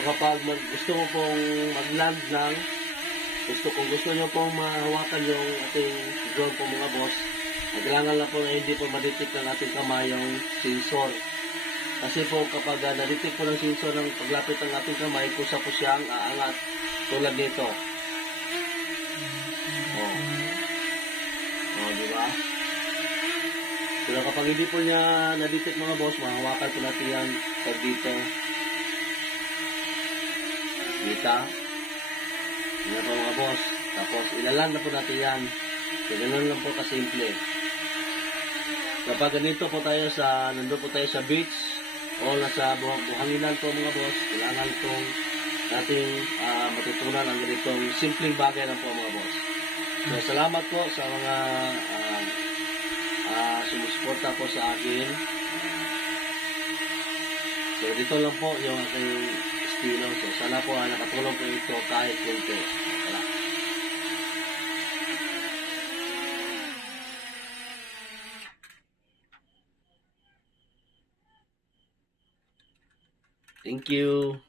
kapag mag, gusto mo pong mag-land ng gusto kung gusto nyo pong mahawakan yung ating drone po mga boss, kailangan lang po na hindi po madetect ng ating kamay yung sensor. Kasi po kapag uh, nadetect po ng sensor ng paglapit ng ating kamay, kusa po siyang aangat tulad nito. Oh. Oh, di ba? Pero kapag hindi po niya nadetect mga boss, mahawakan po natin yan pag dito. Kita. Yan po mga boss. Tapos ilalan na po natin yan. So, ganun lang po kasimple. Kapag ganito po tayo sa, nandun po tayo sa beach, o nasa buhang buhanginan po mga boss, kailangan pong nating ah, matutunan ang ganitong simpleng bagay lang po mga boss. So, salamat po sa mga ah, ah, sumusuporta po sa akin. So, dito lang po yung aking estilo. So, sana po ay nakatulong po ito kahit kunti. Thank you.